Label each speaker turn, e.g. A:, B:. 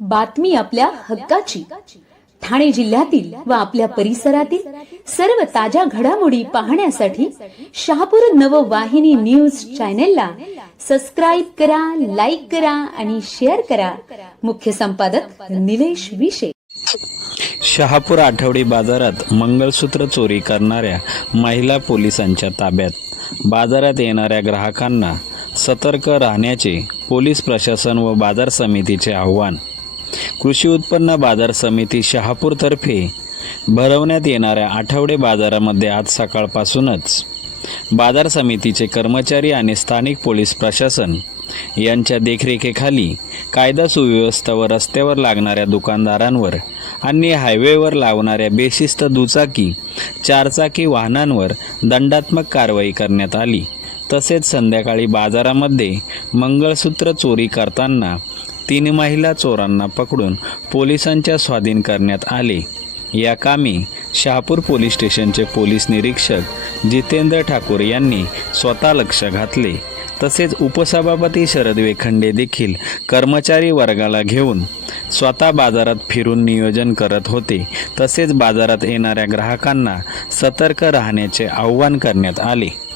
A: बातमी आपल्या हक्काची. ठाणे जिल्ह्यातील व आपल्या परिसरातील सर्व ताज्या घडामोडी पाहण्यासाठी शहापूर नववाहिनी न्यूज चॅनेलला सबस्क्राईब करा लाईक करा आणि शेअर करा. मुख्य संपादक निलेश विशे.
B: शहापूर आठवडी बाजारात मंगळसूत्र चोरी करणाऱ्या महिला पोलिसांच्या ताब्यात. बाजारात येणाऱ्या ग्राहकांना सतर्क राहण्याचे पोलीस प्रशासन व बाजार समितीचे आव्हान. कृषी उत्पन्न बाजार समिती शहापूरतर्फे भरवण्यात येणाऱ्या आठवडे बाजारामध्ये आज सकाळपासूनच बाजार समितीचे कर्मचारी आणि स्थानिक पोलीस प्रशासन यांच्या देखरेखीखाली कायदा सुव्यवस्था व रस्त्यावर लागणाऱ्या दुकानदारांवर आणि हायवेवर लावणाऱ्या बेशिस्त दुचाकी चारचाकी वाहनांवर दंडात्मक कारवाई करण्यात आली. तसेच संध्याकाळी बाजारामध्ये मंगळसूत्र चोरी करताना तीन महिला चोरांना पकडून पोलिसांच्या स्वाधीन करण्यात आले. या कामी शहापूर पोलीस स्टेशनचे पोलीस निरीक्षक जितेंद्र ठाकूर यांनी स्वतः लक्ष घातले. तसेच उपसभापती शरद वेखंडे देखील कर्मचारी वर्गाला घेऊन स्वतः बाजारात फिरून नियोजन करत होते. तसेच बाजारात येणाऱ्या ग्राहकांना सतर्क राहण्याचे आवाहन करण्यात आले.